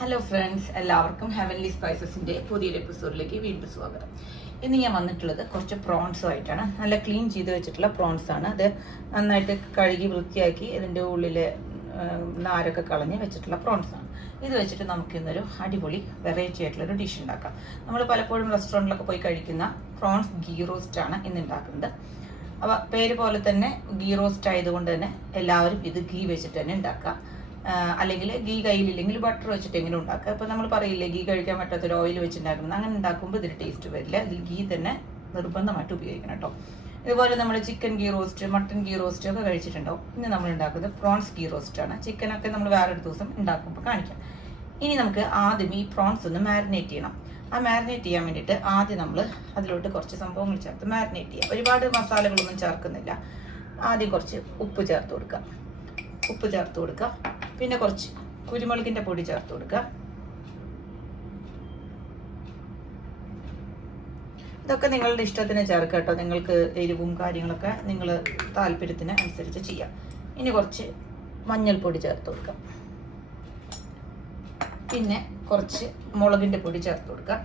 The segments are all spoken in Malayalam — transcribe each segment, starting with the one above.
ഹലോ ഫ്രണ്ട്സ്, എല്ലാവർക്കും ഹെവൻലി സ്പൈസസിൻ്റെ പുതിയൊരു എപ്പിസോഡിലേക്ക് വീണ്ടും സ്വാഗതം. ഇന്ന് ഞാൻ വന്നിട്ടുള്ളത് കുറച്ച് പ്രോൺസുമായിട്ടാണ്. നല്ല ക്ലീൻ ചെയ്ത് വെച്ചിട്ടുള്ള പ്രോൺസ് ആണ്. അത് നന്നായിട്ട് കഴുകി വൃത്തിയാക്കി ഇതിൻ്റെ ഉള്ളിലെ നാരൊക്കെ കളഞ്ഞ് വെച്ചിട്ടുള്ള പ്രോൺസ് ആണ്. ഇത് വെച്ചിട്ട് നമുക്ക് ഇന്നൊരു അടിപൊളി വെറൈറ്റി ആയിട്ടുള്ളൊരു ഡിഷ് ഉണ്ടാക്കാം. നമ്മൾ പലപ്പോഴും റെസ്റ്റോറൻറ്റിലൊക്കെ പോയി കഴിക്കുന്ന പ്രോൺസ് ഗീ റോസ്റ്റ് ആണ് ഇന്ന് ഉണ്ടാക്കുന്നത്. അപ്പോൾ പേര് പോലെ തന്നെ ഗീ റോസ്റ്റ് ആയതുകൊണ്ട് തന്നെ എല്ലാവരും ഇത് ഗീ വെച്ചിട്ട് തന്നെ ഉണ്ടാക്കാം. അല്ലെങ്കിൽ ഗീ കയ്യിലില്ലെങ്കിൽ ബട്ടർ വെച്ചിട്ട് എങ്ങനെ ഉണ്ടാക്കുക. അപ്പോൾ നമ്മൾ പറയില്ലേ ഗീ കഴിക്കാൻ പറ്റാത്തൊരു ഓയിൽ വെച്ചിട്ടുണ്ടാക്കുന്നത്, അങ്ങനെ ഉണ്ടാക്കുമ്പോൾ ഇതിൽ ടേസ്റ്റ് വരില്ല. ഇതിൽ ഗീ തന്നെ നിർബന്ധമായിട്ട് ഉപയോഗിക്കണം കേട്ടോ. ഇതുപോലെ നമ്മൾ chicken ghee roast, mutton ghee roast ഒക്കെ കഴിച്ചിട്ടുണ്ടാവും. ഇന്ന് നമ്മൾ ഉണ്ടാക്കുന്നത് പ്രോൺസ് ഗീ റോസ്റ്റ് ആണ്. ചിക്കനൊക്കെ നമ്മൾ വേറൊരു ദിവസം ഉണ്ടാക്കുമ്പോൾ കാണിക്കാം. ഇനി നമുക്ക് ആദ്യം ഈ പ്രോൺസ് ഒന്ന് മാരിനേറ്റ് ചെയ്യണം. ആ മാരിനേറ്റ് ചെയ്യാൻ വേണ്ടിയിട്ട് ആദ്യം നമ്മൾ അതിലോട്ട് കുറച്ച് സംഭവങ്ങൾ ചേർത്ത് മാരിനേറ്റ് ചെയ്യാം. ഒരുപാട് മസാലകളൊന്നും ചേർക്കുന്നില്ല. ആദ്യം കുറച്ച് ഉപ്പ് ചേർത്ത് കൊടുക്കുക. പിന്നെ കുറച്ച് കുരുമുളകിൻ്റെ പൊടി ചേർത്ത് കൊടുക്കുക. ഇതൊക്കെ നിങ്ങളുടെ ഇഷ്ടത്തിന് ചേർക്കുക കേട്ടോ. നിങ്ങൾക്ക് എരിവും കാര്യങ്ങളൊക്കെ നിങ്ങൾ താല്പര്യത്തിന് അനുസരിച്ച് ചെയ്യാം. ഇനി കുറച്ച് മഞ്ഞൾപ്പൊടി ചേർത്ത് കൊടുക്കുക. പിന്നെ കുറച്ച് മുളകിൻ്റെ പൊടി ചേർത്ത് കൊടുക്കുക.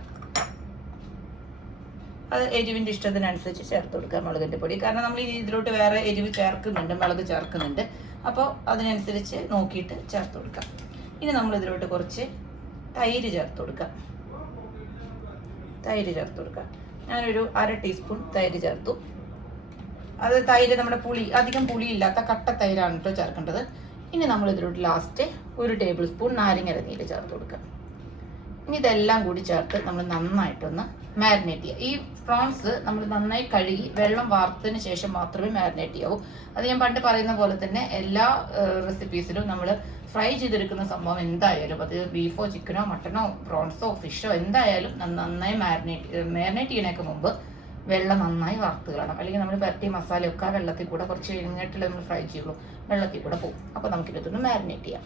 അത് എരിവിൻ്റെ ഇഷ്ടത്തിനനുസരിച്ച് ചേർത്ത് കൊടുക്കുക മുളകിൻ്റെ പൊടി. കാരണം നമ്മൾ ഇതിലോട്ട് വേറെ എരിവ് ചേർക്കുന്നുണ്ട്, മുളക് ചേർക്കുന്നുണ്ട്. അപ്പോൾ അതിനനുസരിച്ച് നോക്കിയിട്ട് ചേർത്ത് കൊടുക്കാം. ഇനി നമ്മൾ ഇതിലോട്ട് കുറച്ച് തൈര് ചേർത്ത് കൊടുക്കുക. ഞാനൊരു 1/2 ടീസ്പൂൺ തൈര് ചേർത്തു. അത് തൈര് നമ്മുടെ അധികം പുളിയില്ലാത്ത കട്ട തൈരാണ് കേട്ടോ ചേർക്കേണ്ടത്. ഇനി നമ്മൾ ഇതിലോട്ട് ലാസ്റ്റ് 1 ടേബിൾ സ്പൂൺ നാരങ്ങ നീര് ചേർത്ത് കൊടുക്കുക. ഇനി ഇതെല്ലാം കൂടി ചേർത്ത് നമ്മൾ നന്നായിട്ടൊന്ന് മാരിനേറ്റ് ചെയ്യുക. ഈ പ്രോൺസ് നമ്മൾ നന്നായി കഴുകി വെള്ളം വാർത്തതിന് ശേഷം മാത്രമേ മാരിനേറ്റ് ചെയ്യാവൂ. അത് ഞാൻ പണ്ട് പറയുന്ന പോലെ തന്നെ എല്ലാ റെസിപ്പീസിലും നമ്മൾ ഫ്രൈ ചെയ്തെടുക്കുന്ന സംഭവം എന്തായാലും, അത് ബീഫോ ചിക്കനോ മട്ടനോ പ്രോൺസോ ഫിഷോ എന്തായാലും നന്നായി മാരിനേറ്റ് ചെയ്യണേക്ക് മുമ്പ് വെള്ളം നന്നായി വറുത്ത് കളയണം. അല്ലെങ്കിൽ നമ്മൾ പരട്ടി മസാലയൊക്കെ വെള്ളത്തിൽ കൂടെ കുറച്ച് കഴിഞ്ഞിട്ടുള്ള നമ്മൾ ഫ്രൈ ചെയ്യുള്ളൂ, വെള്ളത്തിൽ കൂടെ പോകും. അപ്പോൾ നമുക്കിതൊന്ന് മാരിനേറ്റ് ചെയ്യാം.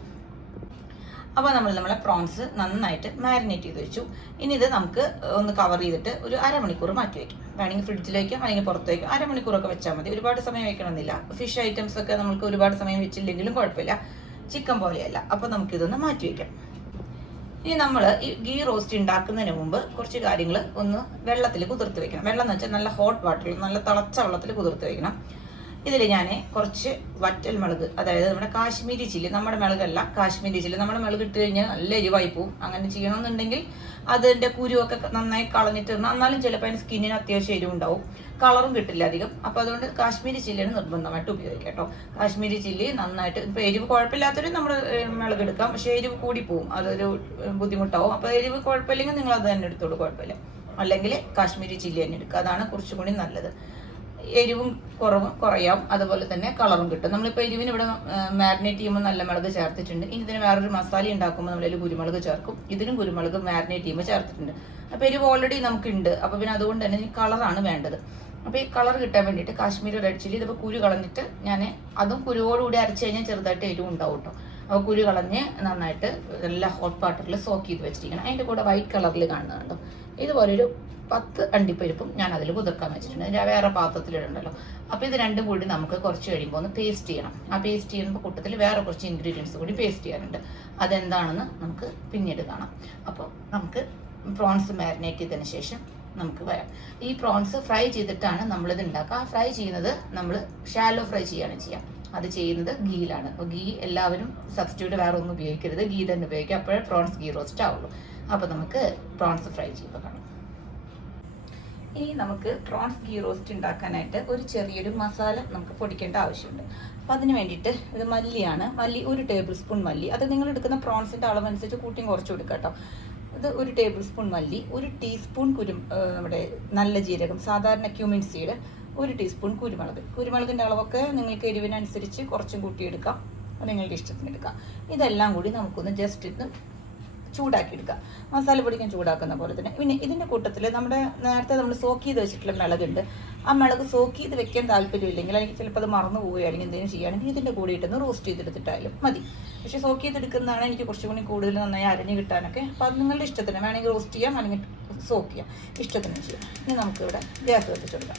അപ്പോൾ നമ്മളെ പ്രോൺസ് നന്നായിട്ട് മാരിനേറ്റ് ചെയ്ത് വെച്ചു. ഇനി ഇത് നമുക്ക് ഒന്ന് കവർ ചെയ്തിട്ട് ഒരു അരമണിക്കൂർ മാറ്റി വയ്ക്കും. വേണമെങ്കിൽ ഫ്രിഡ്ജിലേക്കും അല്ലെങ്കിൽ പുറത്ത് വയ്ക്കും. അരമണിക്കൂറൊക്കെ വെച്ചാൽ മതി. ഒരുപാട് സമയം വയ്ക്കണമെന്നില്ല. ഫിഷ് ഐറ്റംസ് ഒക്കെ നമുക്ക് ഒരുപാട് സമയം വെച്ചില്ലെങ്കിലും കുഴപ്പമില്ല, ചിക്കൻ പോലെയല്ല. അപ്പോൾ നമുക്കിതൊന്ന് മാറ്റി വയ്ക്കാം. ഇനി നമ്മൾ ഈ ഗീ റോസ്റ്റ് ഉണ്ടാക്കുന്നതിന് മുമ്പ് കുറച്ച് കാര്യങ്ങൾ ഒന്ന് വെള്ളത്തിൽ കുതിർത്ത് വെക്കണം. വെള്ളം എന്ന് വെച്ചാൽ നല്ല ഹോട്ട് വാട്ടറിൽ, നല്ല തിളച്ച വെള്ളത്തിൽ കുതിർത്ത് വെക്കണം. ഇതിൽ ഞാൻ കുറച്ച് വറ്റൽ മുളക്, അതായത് നമ്മുടെ കാശ്മീരി ചില്ലി, നമ്മുടെ മുളകല്ല കാശ്മീരി ചില്ലി. നമ്മുടെ മുളക് ഇട്ട് കഴിഞ്ഞാൽ നല്ല എരിവായി പോവും. അങ്ങനെ ചെയ്യണമെന്നുണ്ടെങ്കിൽ അതിൻ്റെ കുരുവൊക്കെ നന്നായി കളഞ്ഞിട്ട്, എന്നാലും ചിലപ്പോൾ അതിന് സ്കിന്നിന് അത്യാവശ്യം എരിവുണ്ടാവും, കളറും കിട്ടില്ല അധികം. അപ്പോൾ അതുകൊണ്ട് കാശ്മീരി ചില്ലിയാണ് നിർബന്ധമായിട്ട് ഉപയോഗിക്കാം കേട്ടോ. കാശ്മീരി ചില്ലി നന്നായിട്ട്, ഇപ്പോൾ എരിവ് കുഴപ്പമില്ലാത്തൊരു നമ്മൾ മുളക് എടുക്കാം, പക്ഷേ എരിവ് കൂടി പോവും, അതൊരു ബുദ്ധിമുട്ടാവും. അപ്പോൾ എരിവ് കുഴപ്പമില്ലെങ്കിൽ നിങ്ങൾ അത് തന്നെ എടുത്തോളൂ, കുഴപ്പമില്ല. അല്ലെങ്കിൽ കാശ്മീരി ചില്ലി തന്നെ എടുക്കുക, അതാണ് കുറച്ചും കൂടി നല്ലത്. എരിവും കുറയാം, അതുപോലെ തന്നെ കളറും കിട്ടും. നമ്മളിപ്പോൾ എരിവിന് ഇവിടെ മാരിനേറ്റ് ചെയ്യുമ്പോൾ നല്ല മുളക് ചേർത്തിട്ടുണ്ട്. ഇനി ഇതിന് വേറൊരു മസാല ഉണ്ടാക്കുമ്പോൾ നമ്മളതിൽ കുരുമുളക് ചേർക്കും. ഇതിനും കുരുമുളക് മാരിനേറ്റ് ചെയ്യുമ്പോൾ ചേർത്തിട്ടുണ്ട്. അപ്പോൾ എരിവ് ഓൾറെഡി നമുക്കുണ്ട്. അപ്പോൾ പിന്നെ അതുകൊണ്ട് തന്നെ ഈ കളറാണ് വേണ്ടത്. അപ്പോൾ ഈ കളർ കിട്ടാൻ വേണ്ടിയിട്ട് കാശ്മീരി റെഡ് ചില്ലി, ഇതിപ്പോൾ കുരു കളഞ്ഞിട്ട് ഞാൻ അതും കുരുവോടുകൂടി അരച്ച് കഴിഞ്ഞാൽ ചെറുതായിട്ട് എരിവ് ഉണ്ടാവും കേട്ടോ. അപ്പോൾ കുരു കളഞ്ഞ് നന്നായിട്ട് നല്ല ഹോട്ട് വാട്ടറിൽ സോക്ക് ചെയ്ത് വെച്ചിരിക്കണം. അതിൻ്റെ കൂടെ വൈറ്റ് കളറിൽ കാണുന്നുണ്ടോ, ഇതുപോലൊരു 10 അണ്ടിപ്പരിപ്പും ഞാൻ അതിൽ കുതിർക്കാൻ വെച്ചിട്ടുണ്ട്. വേറെ പാത്രത്തിലിടണ്ടല്ലോ. അപ്പോൾ ഇത് രണ്ടും കൂടി നമുക്ക് കുറച്ച് കഴിയുമ്പോൾ ഒന്ന് പേസ്റ്റ് ചെയ്യണം. ആ പേസ്റ്റ് ചെയ്യുമ്പോൾ കൂട്ടത്തിൽ വേറെ കുറച്ച് ഇൻഗ്രീഡിയൻസ് കൂടി പേസ്റ്റ് ചെയ്യാനുണ്ട്. അതെന്താണെന്ന് നമുക്ക് പിന്നീട് കാണാം. അപ്പോൾ നമുക്ക് പ്രോൺസ് മാരിനേറ്റ് ചെയ്തതിന് ശേഷം നമുക്ക് വരാം. ഈ പ്രോൺസ് ഫ്രൈ ചെയ്തിട്ടാണ് നമ്മളിത് ഉണ്ടാക്കുക. ആ ഫ്രൈ ചെയ്യുന്നത് നമ്മൾ ഷാലോ ഫ്രൈ ചെയ്യാം. അത് ചെയ്യുന്നത് ഗീയിലാണ്. അപ്പോൾ ഗീ എല്ലാവരും സബ്സ്റ്റിറ്റ്യൂട്ട് വേറെ ഒന്നും ഉപയോഗിക്കരുത്, ഗീ തന്നെ ഉപയോഗിക്കുക. അപ്പോഴേ പ്രോൺസ് ഗീ റോസ്റ്റ് ആവുള്ളൂ. അപ്പോൾ നമുക്ക് പ്രോൺസ് ഫ്രൈ ചെയ്യുമ്പോൾ കാണാം. ഇനി നമുക്ക് പ്രോൺസ് ഗീ റോസ്റ്റ് ഉണ്ടാക്കാനായിട്ട് ഒരു ചെറിയൊരു മസാല നമുക്ക് പൊടിക്കേണ്ട ആവശ്യമുണ്ട്. അപ്പം അതിന് വേണ്ടിയിട്ട് ഇത് മല്ലിയാണ്. മല്ലി 1 ടേബിൾ സ്പൂൺ മല്ലി. അത് നിങ്ങൾ എടുക്കുന്ന പ്രോൺസിൻ്റെ അളവനുസരിച്ച് കൂട്ടിയും കുറച്ച് കൊടുക്കുക കേട്ടോ. ഇത് 1 ടേബിൾ സ്പൂൺ മല്ലി, 1 ടീസ്പൂൺ നമ്മുടെ നല്ല ജീരകം, സാധാരണ ക്യൂമിൻ സീഡ്, 1 ടീസ്പൂൺ കുരുമുളകിൻ്റെ അളവൊക്കെ നിങ്ങൾക്ക് എരിവിനനുസരിച്ച് കുറച്ചും കൂട്ടിയെടുക്കാം, നിങ്ങൾക്ക് ഇഷ്ടത്തിന് എടുക്കാം. ഇതെല്ലാം കൂടി നമുക്കൊന്ന് ജസ്റ്റ് ഇന്ന് ചൂടാക്കി എടുക്കുക. മസാല പൊടിക്കാൻ ചൂടാക്കുന്ന പോലെ തന്നെ. പിന്നെ ഇതിൻ്റെ കൂട്ടത്തിൽ നമ്മുടെ നേരത്തെ നമ്മൾ സോക്ക് ചെയ്ത് വെച്ചിട്ടുള്ള മുളകുണ്ട്. ആ മുളക് സോക്ക് ചെയ്ത് വെക്കാൻ താല്പര്യമില്ലെങ്കിൽ, അല്ലെങ്കിൽ ചിലപ്പോൾ അത് മറന്നു പോവുകയോ അല്ലെങ്കിൽ എന്തെങ്കിലും ചെയ്യുകയാണെങ്കിൽ ഇതിൻ്റെ കൂടെ ഇട്ടൊന്ന് റോസ്റ്റ് ചെയ്തെടുത്തിട്ടായാലും മതി. പക്ഷേ സോക്ക് ചെയ്തെടുക്കുന്നതാണ് എനിക്ക് കുറച്ചും കൂടി കൂടുതൽ നന്നായി അരഞ്ഞ് കിട്ടാനൊക്കെ. അപ്പോൾ അത് നിങ്ങളുടെ ഇഷ്ടത്തിന് വേണമെങ്കിൽ റോസ്റ്റ് ചെയ്യാം, അല്ലെങ്കിൽ സോക്ക് ചെയ്യാം, ഇഷ്ടത്തിന് ചെയ്യാം. ഇനി നമുക്കിവിടെ ഗ്യാസ് കത്തിച്ചെടുക്കാം.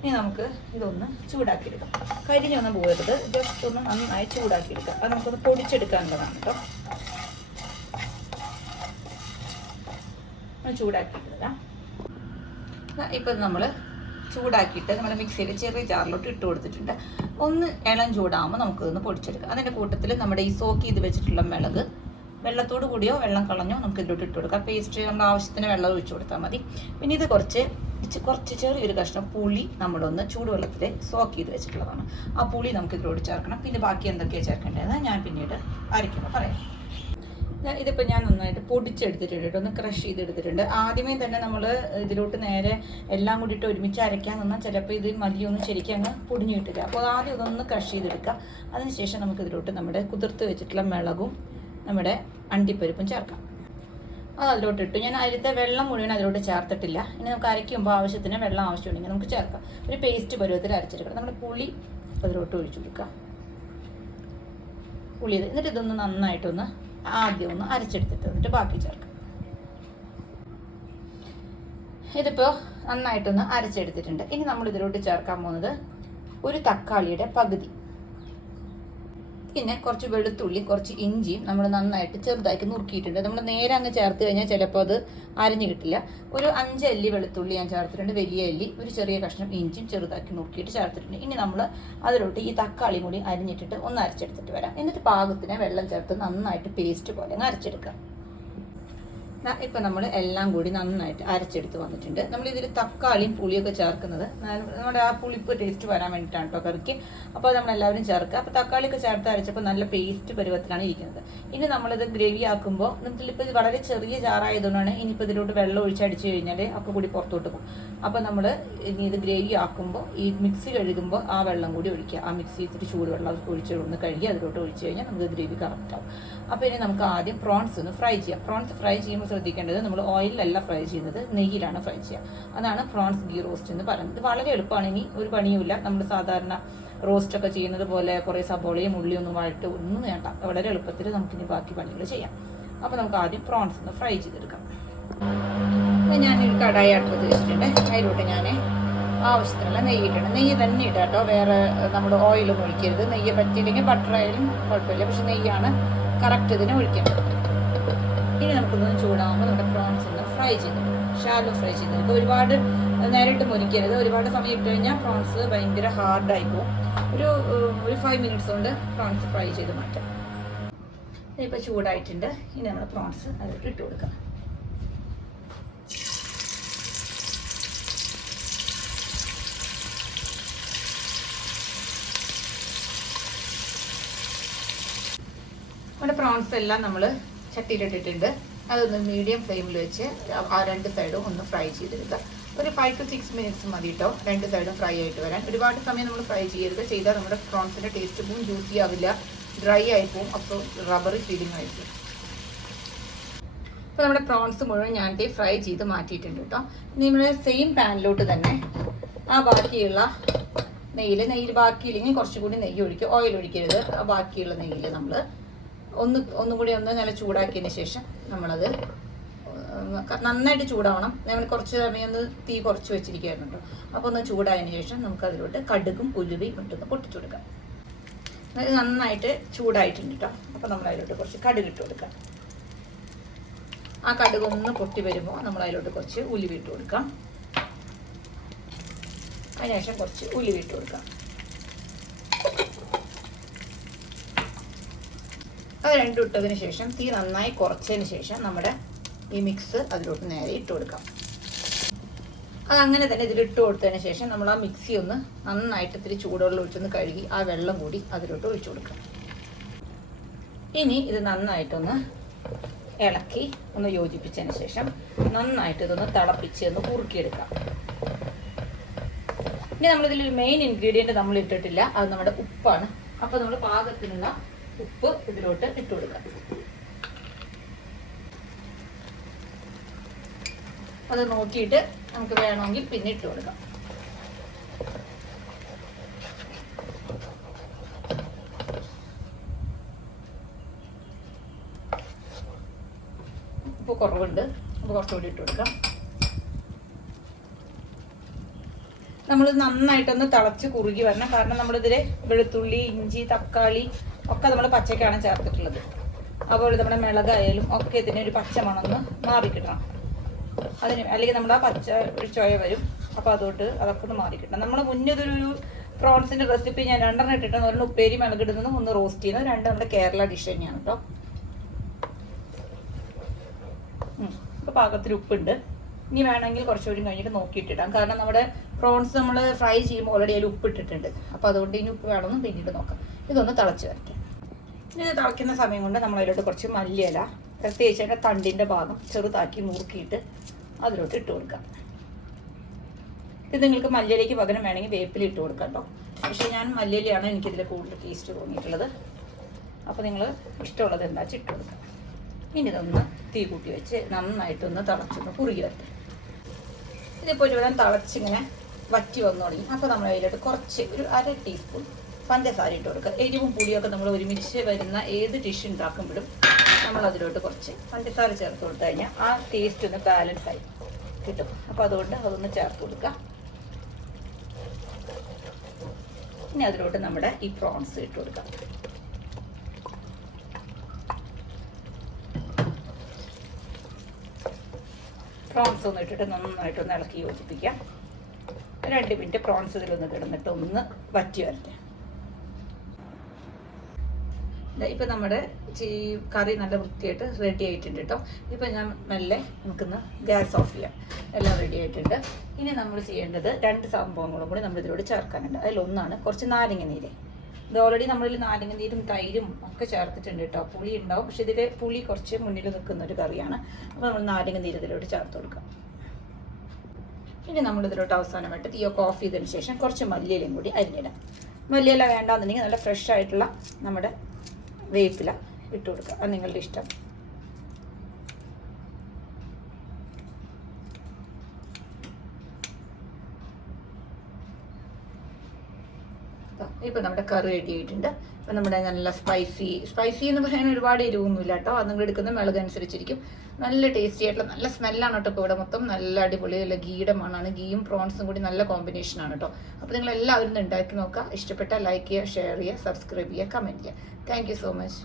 ഇനി നമുക്ക് ഇതൊന്ന് ചൂടാക്കിയെടുക്കാം. കരിഞ്ഞൊന്നും പോകരുത്, ജസ്റ്റ് ഒന്ന് നന്നായി ചൂടാക്കിയെടുക്കാം. അത് നമുക്കൊന്ന് പൊടിച്ചെടുക്കാനുള്ളതാണ് കേട്ടോ. ഒന്ന് ചൂടാക്കിയിട്ട് തരാം. ഇപ്പം നമ്മൾ ചൂടാക്കിയിട്ട് നമ്മൾ മിക്സിയിൽ ചെറിയ ജാറിലോട്ട് ഇട്ട് കൊടുത്തിട്ടുണ്ട്. ഒന്ന് ഇളം ചൂടാകുമ്പോൾ നമുക്കിതൊന്ന് പൊടിച്ചെടുക്കാം. അതിൻ്റെ കൂട്ടത്തിൽ നമ്മുടെ ഈ സോക്ക് ചെയ്ത് വെച്ചിട്ടുള്ള മിളക് വെള്ളത്തോട് കൂടിയോ വെള്ളം കളഞ്ഞോ നമുക്ക് ഇതിലോട്ട് ഇട്ട് കൊടുക്കാം. പേസ്റ്റ് നമ്മുടെ ആവശ്യത്തിന് വെള്ളം ഒഴിച്ചു കൊടുത്താൽ മതി. പിന്നെ ഇത് കുറച്ച് ചെറിയൊരു കഷ്ണം പുളി നമ്മളൊന്ന് ചൂടുവെള്ളത്തിൽ സോക്ക് ചെയ്ത് വെച്ചിട്ടുള്ളതാണ്. ആ പുളി നമുക്ക് ഇതിലോട്ട് ചേർക്കണം. പിന്നെ ബാക്കി എന്തൊക്കെയാണ് ചേർക്കേണ്ടതെന്ന് ഞാൻ പിന്നീട് അരയ്ക്കുമ്പോൾ പറയാം. ഇതിപ്പോൾ ഞാൻ നന്നായിട്ട് പൊടിച്ചെടുത്തിട്ടുണ്ട്, ഒന്ന് ക്രഷ് ചെയ്തെടുത്തിട്ടുണ്ട്. ആദ്യമേ തന്നെ നമ്മൾ ഇതിലോട്ട് നേരെ എല്ലാം കൂടിയിട്ട് ഒരുമിച്ച് അരയ്ക്കാൻ നിന്നാൽ ചിലപ്പോൾ ഇത് മതിയൊന്നും ശരിക്കും അങ്ങ് പൊടിഞ്ഞു കിട്ടില്ല. അപ്പോൾ ആദ്യം ഇതൊന്ന് ക്രഷ് ചെയ്തെടുക്കുക. അതിനുശേഷം നമുക്ക് ഇതിലോട്ട് നമ്മുടെ കുതിർത്ത് വെച്ചിട്ടുള്ള മിളകും നമ്മുടെ അണ്ടിപ്പരിപ്പും ചേർക്കാം. അത് അതിലോട്ട് ഇട്ടു. ഞാൻ അരിത്തെ വെള്ളം മുഴുവൻ അതിലോട്ട് ചേർത്തിട്ടില്ല. ഇനി നമുക്ക് അരയ്ക്കുമ്പോൾ ആവശ്യത്തിന് വെള്ളം ആവശ്യമുണ്ടെങ്കിൽ നമുക്ക് ചേർക്കാം. ഒരു പേസ്റ്റ് പരുവത്തിൽ അരച്ചെടുക്കണം. നമ്മുടെ പുളി അതിലോട്ട് ഒഴിച്ചു കൊടുക്കുക. പുളി എന്നിട്ട് ഇതൊന്ന് നന്നായിട്ടൊന്ന് ആദ്യം ഒന്ന് അരച്ചെടുത്തിട്ട് എന്നിട്ട് ബാക്കി ചേർക്കാം. ഇതിപ്പോൾ നന്നായിട്ടൊന്ന് അരച്ചെടുത്തിട്ടുണ്ട്. ഇനി നമ്മൾ ഇതിലോട്ട് ചേർക്കാൻ പോകുന്നത് ഒരു തക്കാളിയുടെ പകുതി, പിന്നെ കുറച്ച് വെളുത്തുള്ളി, കുറച്ച് ഇഞ്ചിയും നമ്മൾ നന്നായിട്ട് ചെറുതാക്കി നുറുക്കിയിട്ടുണ്ട്. നമ്മൾ നേരെ അങ്ങ് ചേർത്ത് കഴിഞ്ഞാൽ ചിലപ്പോൾ അത് അരിഞ്ഞു കിട്ടില്ല. ഒരു 5 അല്ലി വെളുത്തുള്ളി ഞാൻ ചേർത്തിട്ടുണ്ട്, വലിയ അല്ലി, ഒരു ചെറിയ കഷ്ണം ഇഞ്ചിയും ചെറുതാക്കി നുറുക്കിയിട്ട് ചേർത്തിട്ടുണ്ട്. ഇനി നമ്മൾ അതിലോട്ട് ഈ തക്കാളിയും കൂടി അരിഞ്ഞിട്ടിട്ട് ഒന്ന് അരച്ചെടുത്തിട്ട് വരാം. എന്നിട്ട് പാകത്തിന് വെള്ളം ചേർത്ത് നന്നായിട്ട് പേസ്റ്റ് പോലെ അങ്ങ് അരച്ചെടുക്കാം. ഇപ്പം നമ്മൾ എല്ലാം കൂടി നന്നായിട്ട് അരച്ചെടുത്ത് വന്നിട്ടുണ്ട്. നമ്മളിതിൽ തക്കാളിയും പുളിയൊക്കെ ചേർക്കുന്നത് നമ്മുടെ ആ പുളിപ്പ് ടേസ്റ്റ് വരാൻ വേണ്ടിയിട്ടാണ് കേട്ടോ കറിക്ക്. അപ്പോൾ നമ്മളെല്ലാവരും ചേർക്കുക. അപ്പോൾ തക്കാളിയൊക്കെ ചേർത്ത് അരച്ചപ്പോൾ നല്ല പേസ്റ്റ് പരുവത്തിലാണ് ഇരിക്കുന്നത്. ഇനി നമ്മളിത് ഗ്രേവി ആക്കുമ്പോൾ ഇതിലിപ്പോൾ ഇത് വളരെ ചെറിയ ജാറായതുകൊണ്ടാണ് ഇനിയിപ്പോൾ ഇതിലോട്ട് വെള്ളം ഒഴിച്ചടിച്ച് കഴിഞ്ഞാൽ ഒക്കെ കൂടി പുറത്തോട്ട് പോകും. അപ്പോൾ നമ്മൾ ഇനി ഇത് ഗ്രേവി ആക്കുമ്പോൾ ഈ മിക്സി കഴുകുമ്പോൾ ആ വെള്ളം കൂടി ഒഴിക്കുക. ആ മിക്സി ഇത്തിരി ചൂടുവെള്ളം ഒഴിച്ചൊന്ന് കഴുകി അതിലോട്ട് ഒഴിച്ച് കഴിഞ്ഞാൽ നമുക്ക് ഗ്രേവി കറക്റ്റ് ആവും. അപ്പോൾ ഇനി നമുക്ക് ആദ്യം പ്രോൺസ് ഒന്ന് ഫ്രൈ ചെയ്യാം. പ്രോൺസ് ഫ്രൈ ചെയ്യുമ്പോൾ ശ്രദ്ധിക്കേണ്ടത് നമ്മൾ ഓയിലല്ല ഫ്രൈ ചെയ്യുന്നത്, നെയ്യിലാണ് ഫ്രൈ ചെയ്യുക. അതാണ് പ്രോൺസ് ഗീ റോസ്റ്റ് എന്ന് പറയുന്നത്. ഇത് വളരെ എളുപ്പമാണ്. ഇനി ഒരു പണിയുമില്ല. നമ്മൾ സാധാരണ റോസ്റ്റൊക്കെ ചെയ്യുന്നത് പോലെ കുറേ സബോളയും ഉള്ളിയൊന്നും വഴട്ട് ഒന്നും വേണ്ട. വളരെ എളുപ്പത്തിൽ നമുക്കിനി ബാക്കി പണികൾ ചെയ്യാം. അപ്പോൾ നമുക്ക് ആദ്യം പ്രോൺസ് ഒന്ന് ഫ്രൈ ചെയ്തെടുക്കാം. ഞാനൊരു കടായി അടുപ്പത്ത് വെച്ചിട്ടുണ്ട്. അതിലോട്ട് ഞാൻ ആവശ്യത്തിനുള്ള നെയ്യ് ഇട്ടുണ്ട്. നെയ്യ് തന്നെ ഇടാം കേട്ടോ, വേറെ നമ്മൾ ഓയിലൊന്നും ഒഴിക്കരുത്. നെയ്യ് പറ്റിയില്ലെങ്കിൽ ബട്ടർ ആയാലും കുഴപ്പമില്ല, പക്ഷെ നെയ്യാണ് കറക്റ്റ് ഇതിന് ഒഴിക്കേണ്ടത്. ഇനി നമുക്കൊന്ന് ചൂടാകുമ്പോൾ നമ്മുടെ പ്രോൺസ് ഒന്ന് ഫ്രൈ ചെയ്തെടുക്കാം. ഷാലോ ഫ്രൈ ചെയ്തെടുക്കുക. ഒരുപാട് നേരിട്ട് മുരിക്കരുത്. ഒരുപാട് സമയം ഇട്ട് കഴിഞ്ഞാൽ പ്രോൺസ് ഭയങ്കര ഹാർഡായി പോകും. ഒരു 5 മിനിറ്റ്സ് കൊണ്ട് പ്രോൺസ് ഫ്രൈ ചെയ്ത് മാറ്റാം. ഇപ്പോൾ ചൂടായിട്ടുണ്ട്. ഇനി നമ്മൾ പ്രോൺസ് അതിലോട്ട് ഇട്ട് കൊടുക്കാം. നമ്മുടെ പ്രോൺസ് എല്ലാം നമ്മൾ ചട്ടിയിലിട്ടിട്ടുണ്ട്. അതൊന്ന് മീഡിയം ഫ്ലെയിമിൽ വെച്ച് ആ 2 സൈഡും ഒന്ന് ഫ്രൈ ചെയ്തെടുക്കുക. ഒരു 5 to 6 മിനിറ്റ്സ് മതി കേട്ടോ 2 സൈഡും ഫ്രൈ ആയിട്ട് വരാൻ. ഒരുപാട് സമയം നമ്മൾ ഫ്രൈ ചെയ്യരുത്. ചെയ്താൽ നമ്മുടെ പ്രോൺസിൻ്റെ ടേസ്റ്റ് പോവും, ജ്യൂസി ആവില്ല, ഡ്രൈ ആയി പോവും, അപ്പോൾ റബ്ബറി ഫീലിംഗ് ആയിരിക്കും. അപ്പോൾ നമ്മുടെ പ്രോൺസ് മുഴുവൻ ഞാൻ ഫ്രൈ ചെയ്ത് മാറ്റിയിട്ടുണ്ട് കേട്ടോ. നമ്മുടെ സെയിം പാനിലോട്ട് തന്നെ ആ ബാക്കിയുള്ള നെയ്യിൽ ബാക്കിയില്ലെങ്കിൽ കുറച്ചുകൂടി നെയ്യ് ഒഴിക്കുക. ഓയിൽ ഒഴിക്കരുത്. ആ ബാക്കിയുള്ള നെയ്യിൽ നമ്മൾ ഒന്നും കൂടി ഒന്ന് നല്ല ചൂടാക്കിയതിന് ശേഷം നമ്മളത് നന്നായിട്ട് ചൂടാവണം. നമ്മൾ കുറച്ച് സമയം ഒന്ന് തീ കുറച്ച് വെച്ചിരിക്കുകയായിരുന്നു. അപ്പോൾ ഒന്ന് ചൂടായതിന് ശേഷം നമുക്ക് അതിലോട്ട് കടുകും ഉലുവയും ഇട്ടൊന്ന് പൊട്ടിച്ചു കൊടുക്കാം. അത് നന്നായിട്ട് ചൂടായിട്ടുണ്ട് കേട്ടോ. അപ്പോൾ നമ്മൾ അതിലോട്ട് കുറച്ച് കടുക് ഇട്ട് കൊടുക്കാം. ആ കടുക് ഒന്ന് പൊട്ടി വരുമ്പോൾ നമ്മൾ അതിലോട്ട് കുറച്ച് ഉലുവ ഇട്ട് കൊടുക്കാം. അതിനുശേഷം കുറച്ച് ഉലുവ ഇട്ട് കൊടുക്കാം. അത് രണ്ടും ഇട്ടതിന് ശേഷം തീ നന്നായി കുറച്ചതിന് ശേഷം നമ്മുടെ ഈ മിക്സ് അതിലോട്ട് നേരെ ഇട്ട് കൊടുക്കാം. അതങ്ങനെ തന്നെ ഇതിലിട്ട് കൊടുത്തതിന് ശേഷം നമ്മൾ ആ മിക്സി ഒന്ന് നന്നായിട്ട് ഇത്തിരി ചൂടുവെള്ളം ഒഴിച്ചൊന്ന് കഴുകി ആ വെള്ളം കൂടി അതിലോട്ട് ഒഴിച്ചു കൊടുക്കാം. ഇനി ഇത് നന്നായിട്ടൊന്ന് ഇളക്കി ഒന്ന് യോജിപ്പിച്ചതിന് ശേഷം നന്നായിട്ട് ഇതൊന്ന് തിളപ്പിച്ച് ഒന്ന് കുറുക്കിയെടുക്കാം. ഇനി നമ്മളിതിലൊരു മെയിൻ ഇൻഗ്രീഡിയൻറ്റ് നമ്മൾ ഇട്ടിട്ടില്ല, അത് നമ്മുടെ ഉപ്പാണ്. അപ്പോൾ നമ്മൾ പാകത്തിനുള്ള ഉപ്പ് ഇതിലോട്ട് ഇട്ട് കൊടുക്കാം. അത് നോക്കിയിട്ട് നമുക്ക് വേണമെങ്കിൽ പിന്നെ ഇട്ട് കൊടുക്കാം. ഉപ്പ് കുറവുണ്ട്, അപ്പോൾ കുറച്ചുകൂടി ഇട്ട് കൊടുക്കാം. നമ്മൾ നന്നായിട്ടൊന്ന് തിളച്ച് കുറുകി വരണം. കാരണം നമ്മളിതിൽ വെളുത്തുള്ളി, ഇഞ്ചി, തക്കാളി ഒക്കെ നമ്മൾ പച്ചക്കാണ് ചേർത്തിട്ടുള്ളത്. അതുപോലെ നമ്മുടെ മിളകായാലും ഒക്കെ ഇതിന് ഒരു പച്ചമണമൊന്ന് മാറിക്കിട്ടണം. അതിന് അല്ലെങ്കിൽ നമ്മുടെ ആ പച്ച ഒരു ചൊയ വരും. അപ്പോൾ അതുകൊണ്ട് അതൊക്കെ ഒന്ന് മാറി കിട്ടണം. നമ്മൾ മുന്നേ ഇതൊരു പ്രോൺസിൻ്റെ റെസിപ്പി ഞാൻ 2 ഇട്ടിട്ടാണ്. ഒരെണ്ണം ഉപ്പേരി മുളകിടുന്നതും ഒന്ന് റോസ്റ്റ് ചെയ്യുന്നത്, 2 നമ്മുടെ കേരള ഡിഷ് തന്നെയാണ് കേട്ടോ. ഇപ്പോൾ പാകത്തിൽ ഉപ്പുണ്ട്. ഇനി വേണമെങ്കിൽ കുറച്ചുകൂടി കഴിഞ്ഞിട്ട് നോക്കിയിട്ടിടാം. കാരണം നമ്മുടെ പ്രോൺസ് നമ്മൾ ഫ്രൈ ചെയ്യുമ്പോൾ ഓൾറെഡി അതിൽ ഉപ്പ് ഇട്ടിട്ടുണ്ട്. അപ്പോൾ അതുകൊണ്ട് ഇനി ഉപ്പ് വേണമെന്ന് പിന്നീട് നോക്കാം. ഇതൊന്ന് തിളച്ച് വരട്ടെ. ഇനി ഇത് തിളയ്ക്കുന്ന സമയം കൊണ്ട് നമ്മൾ അതിലോട്ട് കുറച്ച് മല്ലിയില, പ്രത്യേകിച്ച് അതിൻ്റെ തണ്ടിൻ്റെ ഭാഗം ചെറുതാക്കി നുറുക്കിയിട്ട് അതിലോട്ട് ഇട്ട് കൊടുക്കാം. ഇത് നിങ്ങൾക്ക് മല്ലിയിലേക്ക് പകരം വേണമെങ്കിൽ വേപ്പില ഇട്ട് കൊടുക്കാം കേട്ടോ. പക്ഷേ ഞാൻ മല്ലിയിലയാണ് എനിക്കിതിൽ കൂടുതൽ ടേസ്റ്റ് തോന്നിയിട്ടുള്ളത്. അപ്പോൾ നിങ്ങൾ ഇഷ്ടമുള്ളത് എന്താ ഇട്ട് കൊടുക്കാം. ഇനി ഇതൊന്ന് തീ കൂട്ടി വെച്ച് നന്നായിട്ടൊന്ന് തിളച്ചൊന്ന് കുറുകി വരട്ടെ. ഇതിപ്പോൾ ഒരുവിധം തിളച്ചിങ്ങനെ വറ്റി വന്നു തുടങ്ങി. അപ്പോൾ നമ്മൾ അതിലോട്ട് കുറച്ച് ഒരു 1/2 ടീസ്പൂൺ പഞ്ചസാര ഇട്ട് കൊടുക്കുക. എരിവും പുളിയൊക്കെ നമ്മൾ ഒരുമിച്ച് വരുന്ന ഏത് ഡിഷ് ഉണ്ടാക്കുമ്പോഴും നമ്മൾ അതിലോട്ട് കുറച്ച് പഞ്ചസാര ചേർത്ത് കൊടുത്തു കഴിഞ്ഞാൽ ആ ടേസ്റ്റ് ഒന്ന് ബാലൻസ് ആയി കിട്ടും. അപ്പോൾ അതുകൊണ്ട് അതൊന്ന് ചേർത്ത് കൊടുക്കുക. ഇനി അതിലോട്ട് നമ്മുടെ ഈ പ്രോൺസ് ഇട്ട് കൊടുക്കാം. പ്രോൺസ് ഒന്ന് ഇട്ടിട്ട് നന്നായിട്ടൊന്ന് ഇളക്കി യോജിപ്പിക്കാം. 2 മിനിറ്റ് പ്രോൺസ് ഇതിലൊന്ന് കിടന്നിട്ട് ഒന്ന് വറ്റി വരട്ടെ. ഇപ്പം നമ്മുടെ കറി നല്ല വൃത്തിയായിട്ട് റെഡി ആയിട്ടുണ്ട് കേട്ടോ. ഇപ്പം ഞാൻ മെല്ലെ നമുക്കൊന്ന് ഗ്യാസ് ഓഫ് ചെയ്യാം. എല്ലാം റെഡി ആയിട്ടുണ്ട്. ഇനി നമ്മൾ ചെയ്യേണ്ടത് 2 സംഭവങ്ങളും കൂടി നമ്മൾ ഇതിലൂടെ ചേർക്കാനുണ്ട്. അതിലൊന്നാണ് കുറച്ച് നാരങ്ങ നീര്. ഇത് ഓൾറെഡി നമ്മളിൽ നാരങ്ങ നീരും തൈരും ഒക്കെ ചേർത്തിട്ടുണ്ട് കേട്ടോ. പുളി ഉണ്ടാവും, പക്ഷെ ഇതിൽ പുളി കുറച്ച് മുന്നിൽ നിൽക്കുന്ന ഒരു കറിയാണ്. അപ്പോൾ നമ്മൾ നാരങ്ങ നീര് ഇതിലോട്ട് ചേർത്ത് കൊടുക്കാം. ഇനി നമ്മളിതിലോട്ട് അവസാനമായിട്ട് തീയൊക്കെ ഓഫ് ചെയ്തതിന് ശേഷം കുറച്ച് മല്ലിയിലയും കൂടി അരിഞ്ഞിടാം. മല്ലിയില വേണ്ടാന്നുണ്ടെങ്കിൽ നല്ല ഫ്രഷ് ആയിട്ടുള്ള നമ്മുടെ വേപ്പില ഇട്ട് കൊടുക്കുക. അത് നിങ്ങളുടെ ഇഷ്ടം. ഇപ്പം നമ്മുടെ കറി റെഡി ആയിട്ടുണ്ട്. അപ്പം നമ്മുടെ നല്ല സ്പൈസി എന്ന് പറയാൻ ഒരുപാട് എരിവൊന്നുമില്ല കേട്ടോ. അത് നിങ്ങൾ എടുക്കുന്ന മുളക് അനുസരിച്ചിരിക്കും. നല്ല ടേസ്റ്റി ആയിട്ടുള്ള നല്ല സ്മെല്ലാണ് കേട്ടോ. ഇപ്പോൾ ഇവിടെ മൊത്തം നല്ല അടിപൊളി നല്ല ഗീയുടെ മണമാണ്. ഗീയും പ്രോൺസും കൂടി നല്ല കോമ്പിനേഷനാണ് കേട്ടോ. അപ്പോൾ നിങ്ങൾ എല്ലാവരും ഉണ്ടാക്കി നോക്കുക. ഇഷ്ടപ്പെട്ടാൽ ലൈക്ക് ചെയ്യുക, ഷെയർ ചെയ്യുക, സബ്സ്ക്രൈബ് ചെയ്യുക, കമൻറ്റ് ചെയ്യുക. Thank you so much.